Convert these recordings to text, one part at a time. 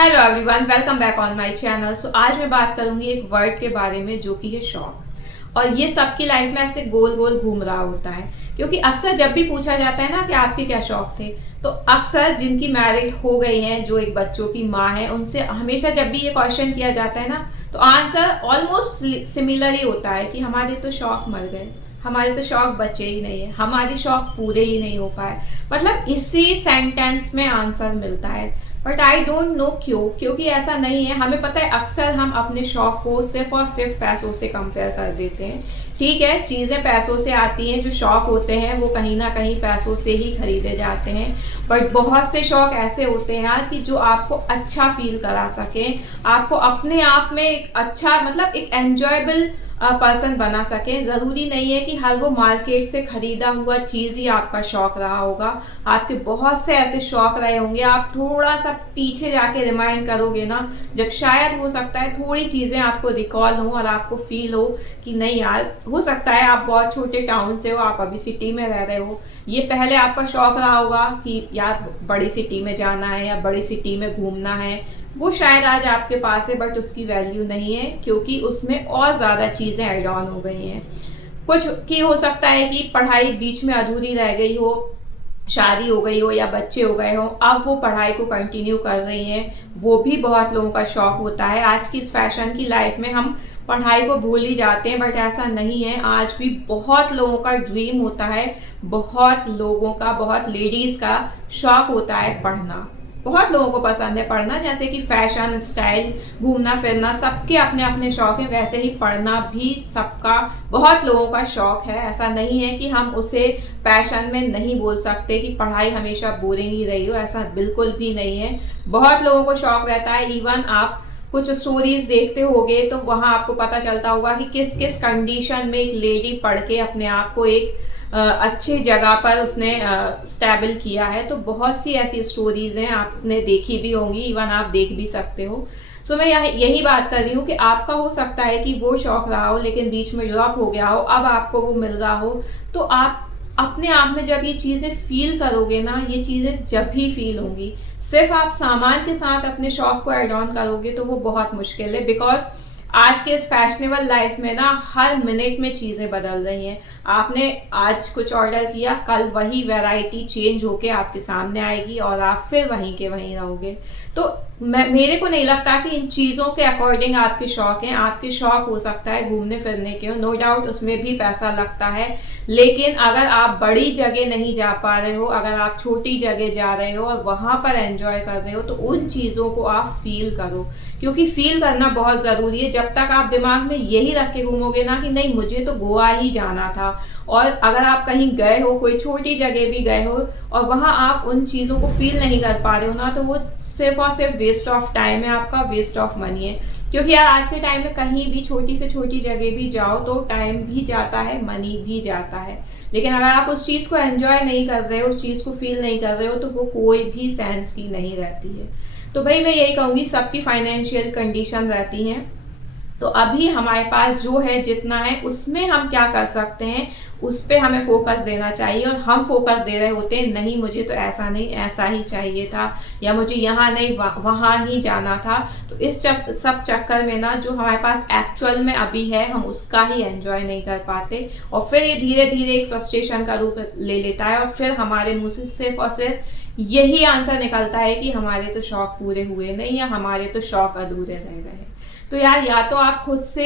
Hello everyone, welcome back on my channel. So आज मैं बात करूंगी एक वर्ड के बारे में जो कि है शौक। और ये सबकी लाइफ में ऐसे गोल गोल घूम रहा होता है, क्योंकि अक्सर जब भी पूछा जाता है ना कि आपके क्या शौक थे, तो अक्सर जिनकी मैरिड हो गई हैं, जो एक बच्चों की माँ है, उनसे हमेशा जब भी ये क्वेश्चन किया जाता है ना, तो आंसर ऑलमोस्ट सिमिलर ही होता है कि हमारे तो शौक मर गए, हमारे तो शौक बचे ही नहीं है, हमारे शौक पूरे ही नहीं हो पाए। मतलब इसी सेंटेंस में आंसर मिलता है। बट आई डोंट नो क्यों, क्योंकि ऐसा नहीं है। हमें पता है अक्सर हम अपने शौक को सिर्फ और सिर्फ पैसों से कंपेयर कर देते हैं। ठीक है, चीज़ें पैसों से आती हैं, जो शौक होते हैं वो कहीं ना कहीं पैसों से ही खरीदे जाते हैं। बट बहुत से शौक ऐसे होते हैं यार कि जो आपको अच्छा फील करा सकें, आपको अपने आप में एक अच्छा मतलब एक एन्जॉयबल पर्सन बना सके। ज़रूरी नहीं है कि हर वो मार्केट से खरीदा हुआ चीज़ ही आपका शौक रहा होगा। आपके बहुत से ऐसे शौक रहे होंगे, आप थोड़ा सा पीछे जाके रिमाइंड करोगे ना, जब शायद हो सकता है थोड़ी चीज़ें आपको रिकॉल हो और आपको फील हो कि नहीं यार, हो सकता है आप बहुत छोटे टाउन से हो, आप अभी सिटी में रह रहे हो, ये पहले आपका शौक रहा होगा कि यार बड़ी सिटी में जाना है या बड़ी सिटी में घूमना है। वो शायद आज आपके पास है, बट उसकी वैल्यू नहीं है, क्योंकि उसमें और ज़्यादा चीज़ें ऐड ऑन हो गई हैं। कुछ की हो सकता है कि पढ़ाई बीच में अधूरी रह गई हो, शादी हो गई हो या बच्चे हो गए हो, अब वो पढ़ाई को कंटिन्यू कर रही हैं। वो भी बहुत लोगों का शौक होता है। आज की इस फैशन की लाइफ में हम पढ़ाई को भूल ही जाते हैं, बट ऐसा नहीं है। आज भी बहुत लोगों का ड्रीम होता है, बहुत लोगों का, बहुत लेडीज़ का शौक होता है पढ़ना। बहुत लोगों को पसंद है पढ़ना। जैसे कि फैशन, स्टाइल, घूमना फिरना, सबके अपने अपने शौक हैं, वैसे ही पढ़ना भी सबका, बहुत लोगों का शौक है। ऐसा नहीं है कि हम उसे पैशन में नहीं बोल सकते कि पढ़ाई हमेशा बोरिंग ही रही हो, ऐसा बिल्कुल भी नहीं है। बहुत लोगों को शौक रहता है। इवन आप कुछ स्टोरीज देखते होगे तो वहाँ आपको पता चलता होगा कि किस किस कंडीशन में एक लेडी पढ़ के अपने आप को एक अच्छी जगह पर उसने स्टेबल किया है। तो बहुत सी ऐसी स्टोरीज हैं, आपने देखी भी होंगी, इवन आप देख भी सकते हो। सो मैं यही बात कर रही हूँ कि आपका हो सकता है कि वो शौक रहा हो लेकिन बीच में ड्रॉप हो गया हो, अब आपको वो मिल रहा हो। तो आप अपने आप में जब ये चीज़ें फील करोगे ना, ये चीज़ें जब भी फील होंगी, सिर्फ आप सामान के साथ अपने शौक को एड ऑन करोगे तो वो बहुत मुश्किल है। बिकॉज आज के इस फैशनेबल लाइफ में ना हर मिनट में चीज़ें बदल रही हैं। आपने आज कुछ ऑर्डर किया, कल वही वैरायटी चेंज होके आपके सामने आएगी और आप फिर वहीं के वहीं रहोगे। तो मेरे को नहीं लगता कि इन चीज़ों के अकॉर्डिंग आपके शौक हैं। आपके शौक हो सकता है घूमने फिरने के हो, नो डाउट उसमें भी पैसा लगता है। लेकिन अगर आप बड़ी जगह नहीं जा पा रहे हो, अगर आप छोटी जगह जा रहे हो और वहाँ पर एंजॉय कर रहे हो, तो उन चीज़ों को आप फील करो, क्योंकि फील करना बहुत ज़रूरी है। जब तक आप दिमाग में यही रख के घूमोगे ना कि नहीं मुझे तो गोवा ही जाना था, और अगर आप कहीं गए हो, कोई छोटी जगह भी गए हो और वहाँ आप उन चीज़ों को फील नहीं कर पा रहे हो ना, तो वो सिर्फ और सिर्फ वेस्ट ऑफ टाइम है आपका, वेस्ट ऑफ मनी है। क्योंकि यार आज के टाइम में कहीं भी छोटी से छोटी जगह भी जाओ तो टाइम भी जाता है, मनी भी जाता है। लेकिन अगर आप उस चीज़ को एंजॉय नहीं कर रहे हो, उस चीज़ को फील नहीं कर रहे हो, तो वो कोई भी सेंस की नहीं रहती है। तो भाई मैं यही कहूँगी, सबकी फाइनेंशियल कंडीशन रहती हैं। तो अभी हमारे पास जो है, जितना है, उसमें हम क्या कर सकते हैं, उस पर हमें फोकस देना चाहिए। और हम फोकस दे रहे होते हैं, नहीं मुझे तो ऐसा नहीं, ऐसा ही चाहिए था, या मुझे यहाँ नहीं वहाँ ही जाना था। तो इस सब चक्कर में ना जो हमारे पास एक्चुअल में अभी है, हम उसका ही एंजॉय नहीं कर पाते, और फिर ये धीरे धीरे एक फ्रस्ट्रेशन का रूप ले लेता है, और फिर हमारे मुँह से सिर्फ और सिर्फ यही आंसर निकलता है कि हमारे तो शौक पूरे हुए नहीं, या हमारे तो शौक अधूरे रह गए। तो यार, या तो आप खुद से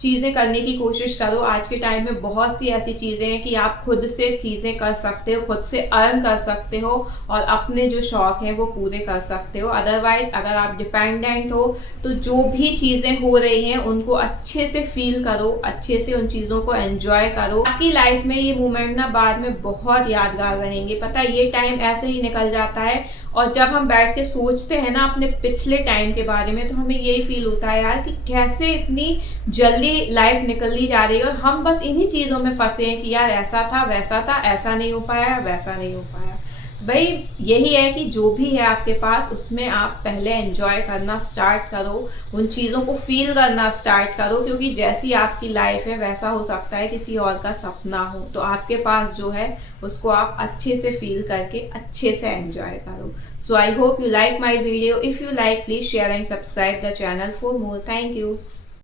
चीज़ें करने की कोशिश करो। आज के टाइम में बहुत सी ऐसी चीज़ें हैं कि आप खुद से चीज़ें कर सकते हो, खुद से अर्न कर सकते हो और अपने जो शौक हैं वो पूरे कर सकते हो। अदरवाइज अगर आप डिपेंडेंट हो, तो जो भी चीज़ें हो रही हैं उनको अच्छे से फील करो, अच्छे से उन चीज़ों को एंजॉय करो। आपकी लाइफ में ये मोमेंट ना बाद में बहुत यादगार रहेंगे। पता है, ये टाइम ऐसे ही निकल जाता है, और जब हम बैठ के सोचते हैं ना अपने पिछले टाइम के बारे में, तो हमें यही फील होता है यार कि कैसे इतनी जल्दी लाइफ निकलती जा रही है, और हम बस इन्हीं चीज़ों में फंसे हैं कि यार ऐसा था, वैसा था, ऐसा नहीं हो पाया, वैसा नहीं हो पाया। भाई यही है कि जो भी है आपके पास उसमें आप पहले एंजॉय करना स्टार्ट करो, उन चीज़ों को फील करना स्टार्ट करो, क्योंकि जैसी आपकी लाइफ है वैसा हो सकता है किसी और का सपना हो। तो आपके पास जो है उसको आप अच्छे से फील करके अच्छे से एंजॉय करो। So I hope you like my video. If you like please share and subscribe the channel for more. Thank you.